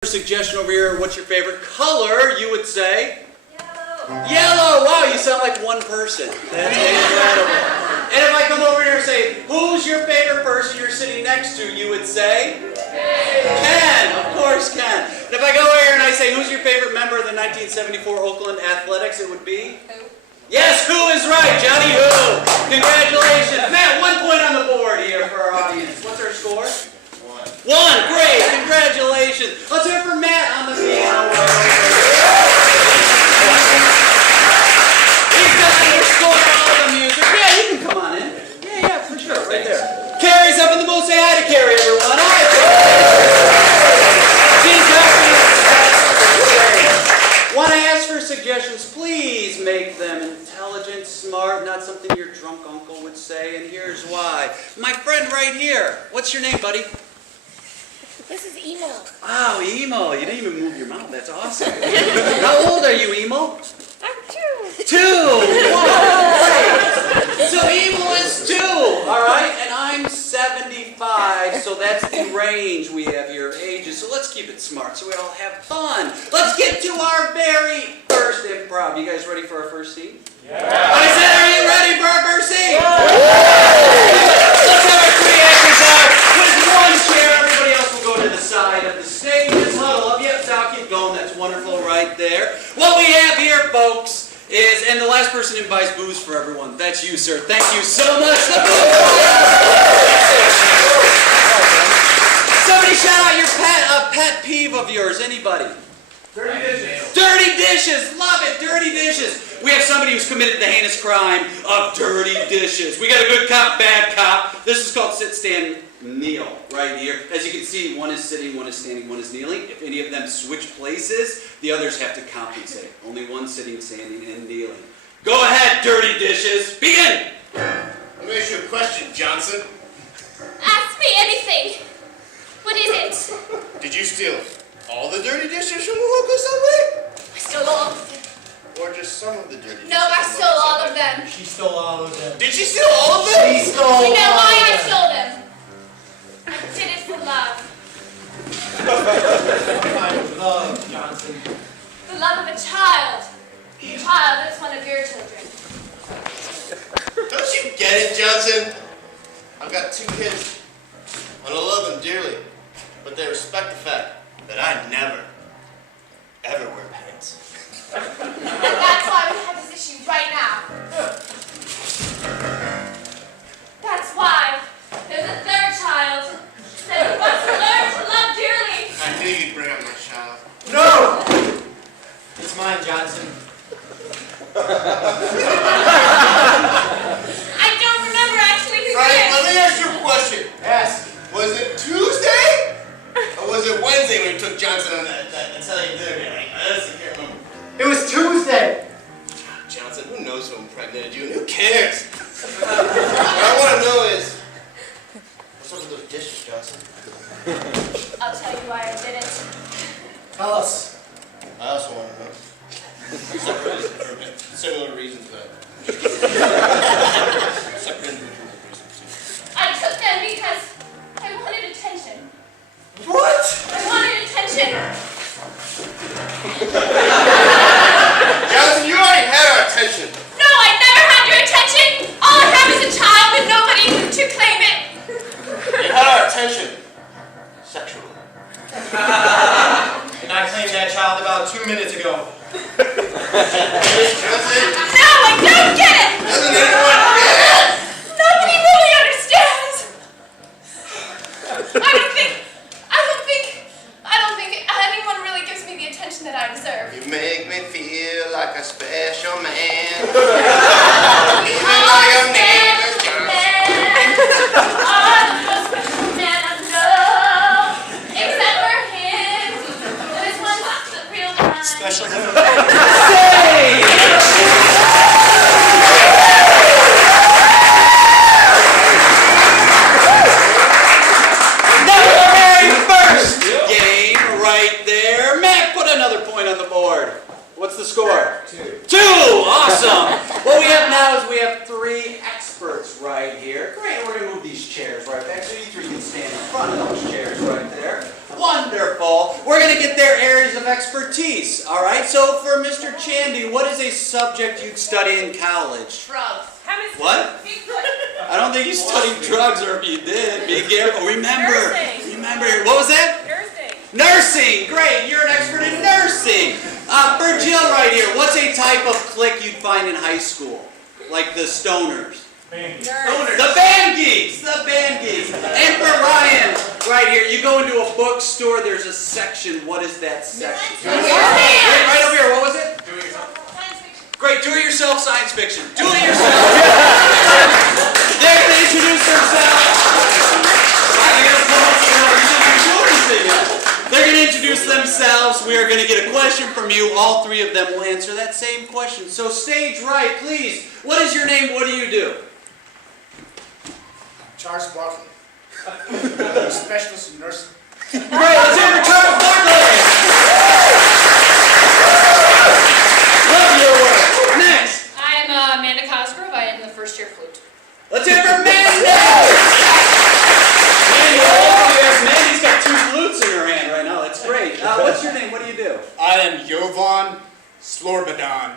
Suggestion over here, what's your favorite color? You would say? Yellow. Yellow! Wow, you sound like one person. That's incredible. And if I come over here and say, who's your favorite person you're sitting next to? You would say? Ken. Of course, Ken. And if I go over here and I say, who's your favorite member of the 1974 Oakland Athletics? It would be? Who? Yes, Who is right. Johnny Who. Congratulations. Matt, 1 point on the board here for our audience. What's our score? 1. Great. Congratulations. Let's hear it for Matt on the piano. He's got to score all the music. Yeah, you can come on in. Yeah, for sure. Right there. Carrie's up in the booth. Say hi to Carrie, everyone. Hi, Carrie. Want to ask for suggestions? Please make them intelligent, smart, not something your drunk uncle would say. And here's why. My friend right here. What's your name, buddy? This is Emo. Wow, Emo. You didn't even move your mouth. That's awesome. How old are you, Emo? I'm 2. 2. Wow, great. So Emo is 2. All right, and I'm 75. So that's the range we have here, ages. So let's keep it smart so we all have fun. Let's get to our very first improv. You guys ready for our first scene? Yeah. I said, are you ready for our first scene? Yeah. Let's have our 3 actors out with 1 chair. Everybody else will go to the side of the stage. Just huddle up. Yep, Sal, keep going. That's wonderful right there. What we have here, folks, is, and the last person who buys booze for everyone, that's you, sir. Thank you so much. Somebody shout out your pet peeve of yours. Anybody? Dirty dishes. Dirty dishes. Love it. Dirty dishes. We have somebody who's committed the heinous crime of dirty dishes. We got a good cop, bad cop. This is called sit, stand, kneel right here. As you can see, one is sitting, one is standing, one is kneeling. If any of them switch places, the others have to compensate. Only one sitting, standing, and kneeling. Go ahead, dirty dishes. Begin. Let me ask you a question, Johnson. Ask me anything. What is it? Did you steal all the dirty dishes from the local subway? I stole all of them. Or just some of the dirty dishes? No, I from the stole local all subway? of them. She stole all of them. Did she steal all of them? She stole You know all why of I them. stole them? I did it for love. What kind of love, Johnson? The love of a child. A child that's one of your children. Don't you get it, Johnson? I've got 2 kids, and I love them dearly, but they respect the fact that I never, ever wear pants. And that's why we have this issue right now. That's why there's a 3rd child that wants to learn to love dearly. I knew you'd bring up my child. No! It's mine, Johnson. I don't remember actually who Frank, did. let me ask you a question. Ask. Was it Tuesday? Or was it Wednesday when you took Johnson on that Italian dinner date? I honestly can't remember. It was Tuesday. Johnson, who knows who impregnated you and who cares? What I want to know is, what's up with those dishes, Johnson? I'll tell you why I did it. Tell us. I also want to know. Similar reasons, but. Separate individual reasons. I took them because I wanted attention. What? I wanted attention. Johnson, you already had our attention. No, I never had your attention. All I have is a child and nobody to claim it. You had our attention. Sexually. And I claimed that child about 2 minutes ago. Johnson, No, I don't get it. doesn't anyone get it? Nobody really understands. I don't think anyone really gives me the attention that I deserve. You make me feel like a special man. Even though your name is Johnson. Special. What's the score? 2. Awesome. What we have now is we have 3 experts right here. Great. We're going to move these chairs right back so you 3 can stand in front of those chairs right there. Wonderful. We're going to to get their areas of expertise. All right. So for Mr. Chandy, what is a subject you'd study in college? Drugs. What? Bigfoot. I don't think you studied drugs, or if you did, be careful. Remember. Nursing. Remember. What was that? Nursing. Nursing. Great. You're an expert in nursing. For Jill right here, what's a type of clique you'd find in high school? Like the stoners. Nerds. The band geeks. The band geeks. And for Ryan right here, you go into a bookstore, there's a section. What is that section? Right over here. What was it? Science fiction. Great, do-it-yourself science fiction. Do-it-yourself. They're going to introduce themselves. They're going to introduce themselves. We are going to get a question from you. All three of them will answer that same question. So stage right, please. What is your name? What do you do? Charles Barkley, specialist in nursing. Great, let's hear it for Charles Barkley. Love your work. Next. I'm Amanda Cosgrove. I am the first year flute. Let's hear it for Mandy! Mandy's got 2 flutes in her hand right now. That's great. What's your name? What do you do? I am Jovan Slorbadon.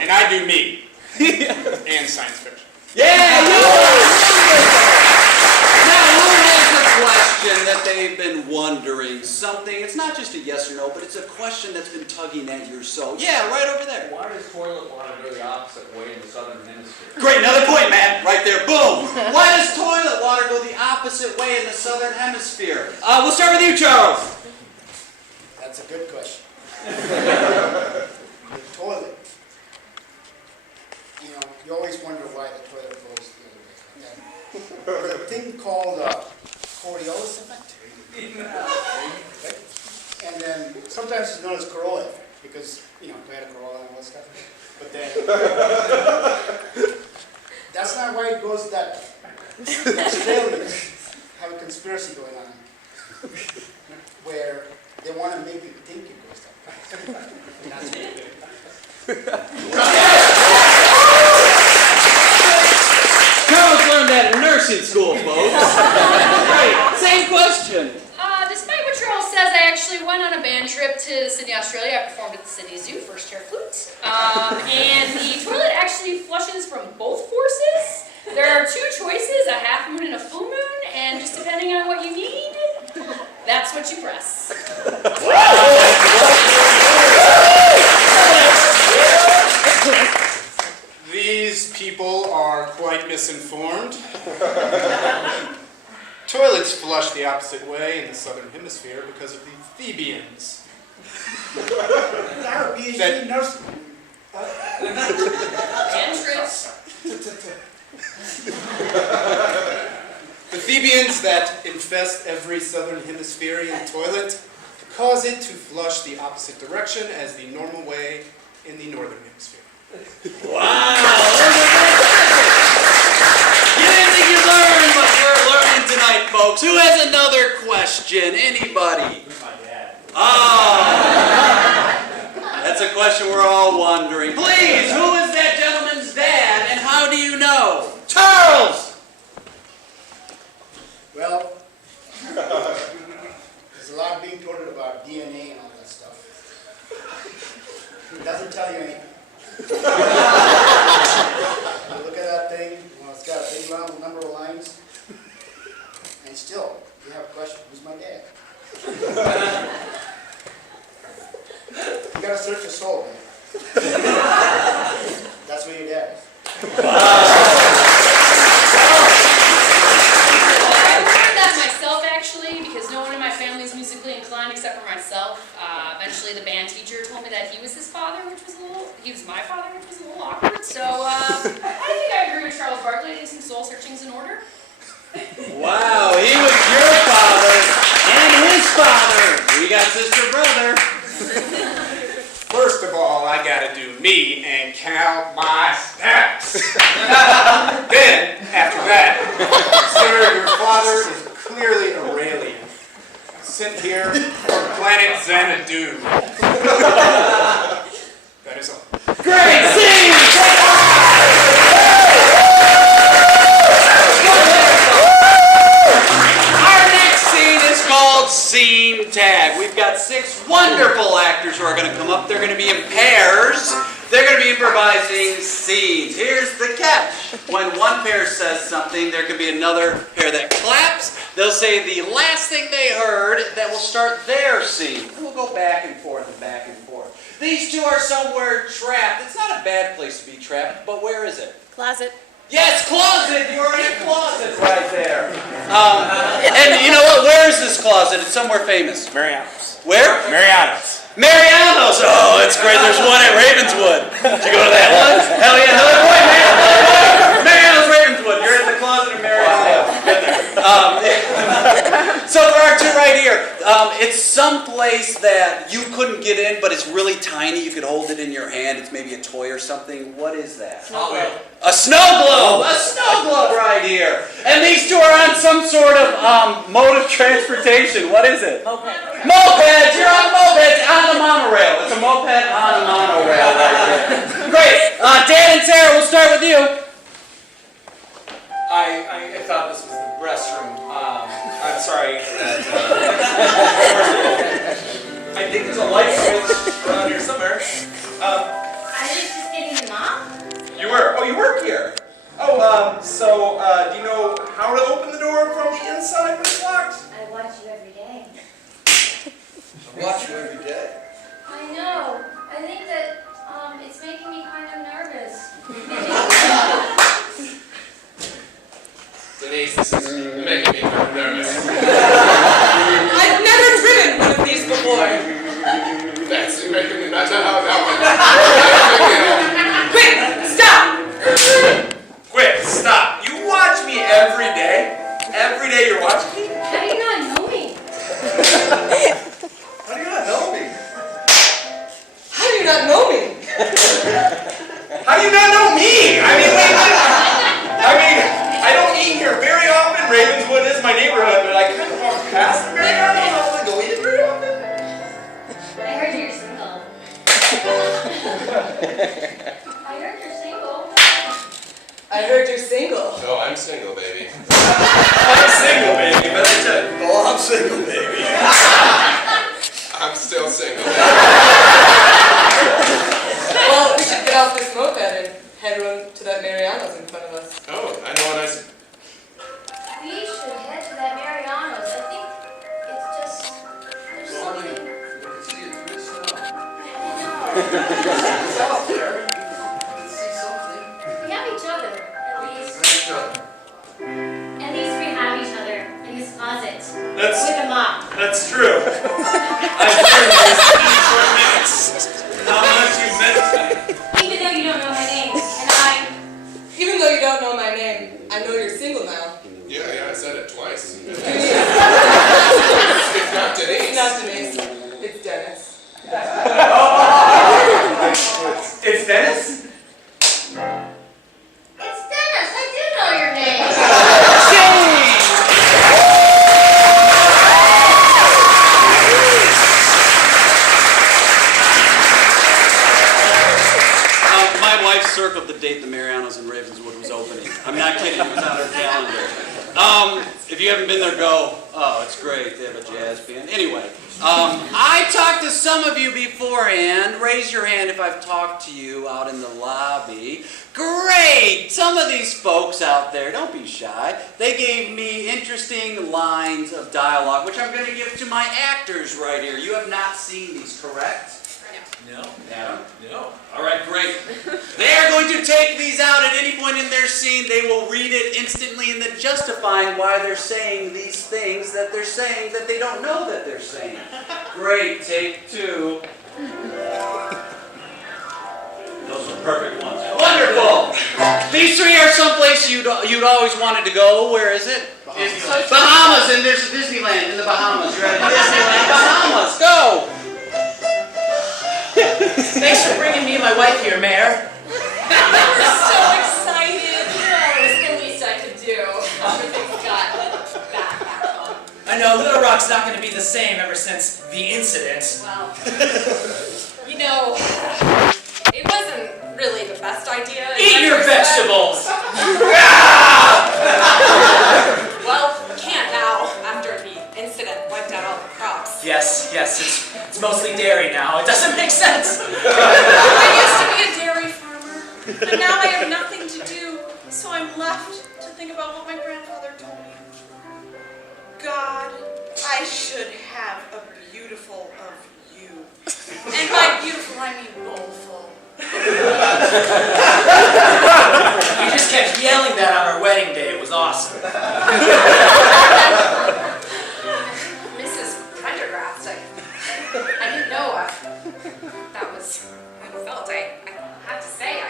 And I do me. And science fiction. Yeah, you Now, who has a question that they've been wondering? Something, it's not just a yes or no, but it's a question that's been tugging at your soul. Yeah, right over there. Why does toilet water go the opposite way in the southern hemisphere? Great, another point, man. Right there, boom. Why does toilet water go the opposite way in the southern hemisphere? We'll start with you, Charles. That's a good question. The toilet. You know, you always wonder why the toilet goes the other way. There's a thing called Coriolis effect. Okay? And then sometimes it's known as Corolla effect because, you know, Toyota Corolla and all that stuff. But then, that's not why it goes that way. The Australians have a conspiracy going on where they want to make you think it goes that way. And that's what they do. Charles learned that in nursing school, folks. Great. Same question. Despite what Charles says, I actually went on a band trip to Sydney, Australia. I performed at the Sydney Zoo, first year flute. And the toilet actually flushes from both forces. There are 2 choices, a half moon and a full moon, and just depending on what you need, that's what you press. These people are quite misinformed. Toilets flush the opposite way in the southern hemisphere because of the Thebians. I have a PhD in nursing. Entrance. The Thebians that infest every southern hemispherian toilet cause it to flush the opposite direction as the normal way in the northern hemisphere. Wow. You didn't think you learned what we're learning tonight, folks. Who has another question? Anybody? My dad. That's a question we're all wondering. Please, who is that gentleman's dad, and how do you know? Charles! Well, there's a lot being quoted about DNA and all that stuff. It doesn't tell you anything. You look at that thing, well, it's got a big round number of lines, and still, you have a question, who's my dad? You gotta search your soul, man. That's where your dad is. I learned that myself, actually, because no one in my family is musically inclined except for myself. Eventually, the band teacher told me that he was his father, he was my father, which was a little awkward. So, I think I agree with Charles Barkley. I think some soul searching's in order. Wow, he was your father and his father. We got sister brother. First of all, I gotta do me and count my steps. Then, after that, sir, your father is clearly Aurelian, sent here from planet Xanadu. That is all. Great scene! Our next scene is called Scene Tag. bag. We've got 6 wonderful actors who are going to come up. They're going to be in pairs. They're going to be improvising scenes. Here's the catch. When one pair says something, there could be another pair that claps. They'll say the last thing they heard that will start their scene. And we'll go back and forth and back and forth. These two are somewhere trapped. It's not a bad place to be trapped, but where is it? Closet. Yes, closet! You're in a closet right there. And you know what? Where is this closet? It's somewhere famous. Mariano's. Where? Mariano's. Mariano's! Oh, it's great. There's one at Ravenswood. Did you go to that one? Hell yeah. Another boy, Mariano's Ravenswood. You're in the closet of Mariano's. So there are 2 right here. It's someplace that you couldn't get in, but it's really tiny. You could hold it in your hand. It's maybe a toy or something. What is that? Snow globe. A snow globe! A snow globe right here. And these 2 are on some sort of mode of transportation. What is it? Moped. Mopeds! You're on mopeds on a monorail. It's a moped on a monorail right there. Great. Dan and Sarah, we'll start with you. I thought this was the restroom. I'm sorry. I think there's a light switch around here somewhere. I was just getting the mop. You were? Oh, you work here. Oh, so do you know how to open the door from the inside when it's locked? I watch you every day. I watch you every day. I know. I think that it's making me kind of nervous. Denise, this is making me kind of nervous. I've never driven one of these before. That's making me not know how that Quick, stop! Quick, stop. You watch me every day? Every day you're watching me? How do you not know me? How do you not know me? How do you not know me? How do you not know me? I mean, I don't eat here very often. Ravenswood is my neighborhood, but I kind of walk past it very often. I don't really go eat it very often. I heard you're single. I heard you're single. I heard you're single. No, I'm single, baby. I'm single, baby, but I tell you. Oh, I'm single, baby. I'm still single. Well, we should get off this moped and head on to that Mariano's in front of us. Oh, I know what I said. We should head to that Mariano's. I think it's just there's something. We have each other, at least. At least we have each other in this closet with a mop. That's true. I've heard this for minutes. How much you meant to me. Even though you don't know my name, Even though you don't know my name, I know you're single now. Yeah, I said it twice. Denise. It's not Denise. It's not Denise. It's Dennis. It's Dennis? it's Dennis. I do know your name. My wife circled the date the Mariano's in Ravenswood was opening. I'm not kidding, it was on her calendar. If you haven't been there, go. Oh, it's great. They have a jazz band. Anyway, I talked to some of you beforehand. Raise your hand if I've talked to you out in the lobby. Great! Some of these folks out there, don't be shy. They gave me interesting lines of dialogue, which I'm going to give to my actors right here. You have not seen these, correct? No. Adam? No. All right, great. They are going to take these out at any point in their scene. They will read it instantly and then justifying why they're saying these things that they're saying that they don't know that they're saying. Great, take 2. Those were perfect ones. Wonderful. These 3 are someplace you'd always wanted to go. Where is it? Bahamas, and there's a Disneyland in the Bahamas. You're at Disneyland, Bahamas. Go. Thanks for bringing me and my wife here, Mayor. We're so excited. Oh, it's the least I could do. Everything's got back home. I know Little Rock's not going to be the same ever since the incident. Well, you know, it wasn't really the best idea. Eat your vegetables! Well, we can't now after the incident wiped out all the crops. Yes, Yes, it's mostly dairy now. It doesn't make sense. I used to be a dairy farmer, but now I have nothing to do, so I'm left to think about what my grandfather told me. God, I should have a beautiful of you. And by beautiful, I mean bowlful. You just kept yelling that on our wedding day. It was awesome. Mrs. Prendergast, I didn't know that was how you felt. I have to say,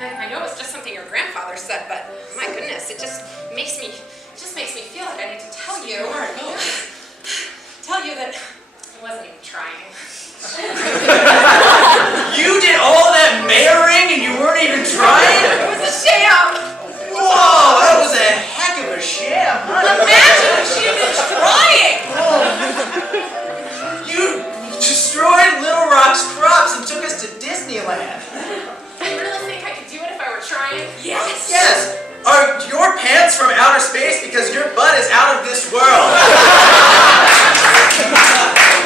I know it's just something your grandfather said, but my goodness, it just makes me feel like I need to tell you that I wasn't even trying. You did all that mayoring and you weren't even trying? It was a sham. Whoa, that was a heck of a sham, huh? Imagine if she had been trying! You destroyed Little Rock's crops and took us to Disneyland. Do you really think I could do it if I were trying? Yes! Yes. Are your pants from outer space? Because your butt is out of this world.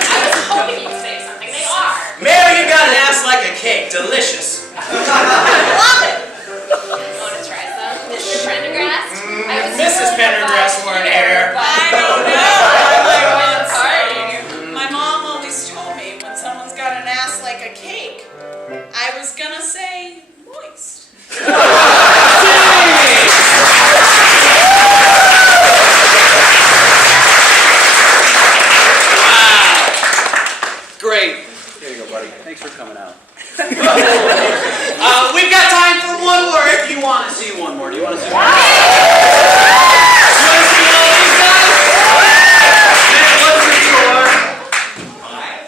I was hoping you'd say something. They are. Mayor, you got an ass like a cake. Delicious. Love it. Want to try some, Mr. Prendergast? Mrs. Pendergrass wore an air. I don't know. My mom always told me when someone's got an ass like a cake, I was gonna say moist. Great. There you go, buddy. Thanks for coming out. We've got time for one more if you want to see one more. Do you want to see one more? You want to see all these guys? Man, what's the score?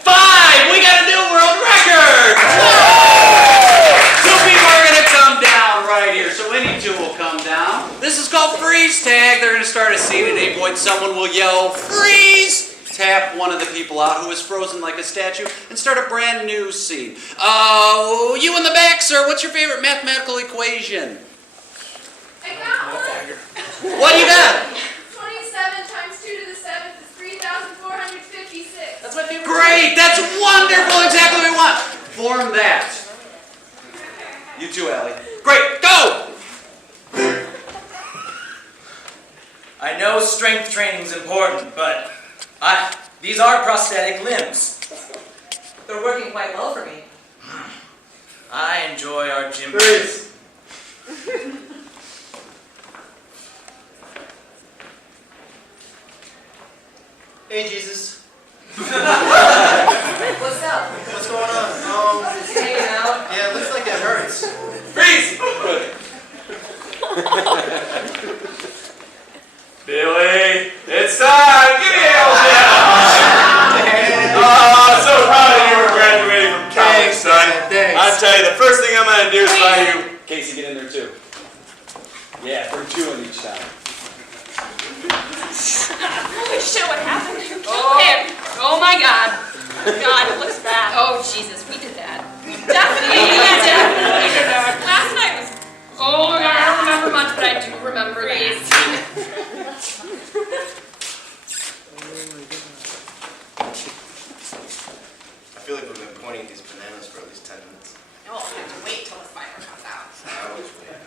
5. We got a new world record. Whoa! 2 people are going to come down right here. So any 2 will come down. This is called freeze tag. They're going to start a scene at 8 points. Someone will yell, freeze! Tap one of the people out who is frozen like a statue and start a brand new scene. You in the back, sir, what's your favorite mathematical equation? I got one. What do you got? 27 times 2 to the 7th is 3,456. That's my favorite. Great, that's wonderful, exactly what we want. Form that. You too, Allie. Great, go! I know strength training's important, but these are prosthetic limbs. They're working quite well for me. I enjoy our gym. Freeze. Hey, Jesus. What's up? What's going on? Just hanging out. Yeah, it looks like it hurts. Freeze! Billy, it's time! Give me a hell Oh, so proud of you for graduating from college, son. Thanks. I'll tell you, the first thing I'm going to do is buy you. Casey, get in there too. Yeah, bring 2 in each time. Holy shit, what happened? You killed him. Oh my god. God, it looks bad. Oh, Jesus, we did that. Definitely did that. Last night was... Oh my god, I don't remember much, but I do remember these. I feel like we've been pointing at these bananas for at least 10 minutes. No, I'll have to wait till the spider comes out. I always wait.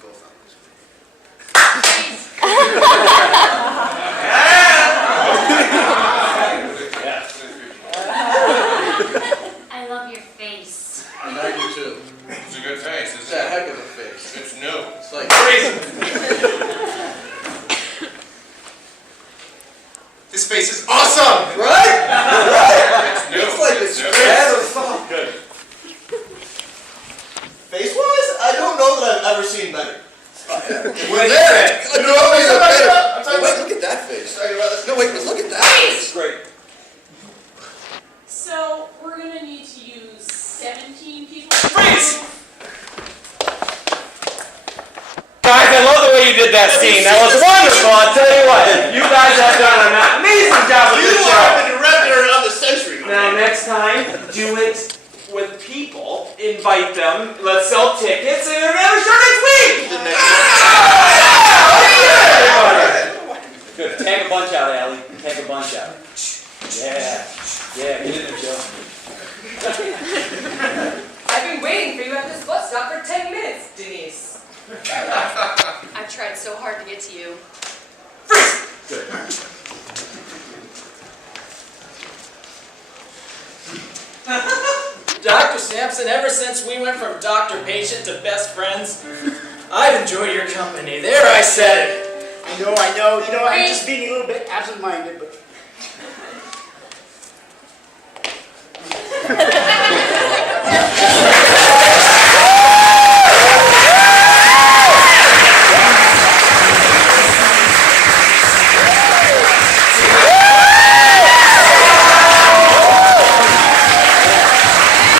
Both always wait. I love your face. And I do too. It's a good face, It's isn't a it? heck of a face. It's new. It's like This face is awesome! right? It's new. It's like it's new. bad or something. Good. Face-wise, I don't know that I've ever seen better. Where's that? No, wait, I'm talking wait, look at that face. No, wait, but look at that face. Great. So, we're gonna need to use 17 people. Freeze! Guys, I love the way you did that scene. That was wonderful, I'll tell you what. You guys have done an amazing job with You this are show. the director of the century. Now, next time, do it with people. Invite them. Let's sell tickets, and they're gonna show next week. Good. Tag a bunch out, Allie. Tag a bunch out. Yeah, get in there, Joe. I've been waiting for you at this bus stop for 10 minutes, Denise. I've tried so hard to get to you. Dr. Sampson, ever since we went from doctor-patient to best friends, I've enjoyed your company. There, I said it. I know. You know, I'm just being a little bit absent-minded, but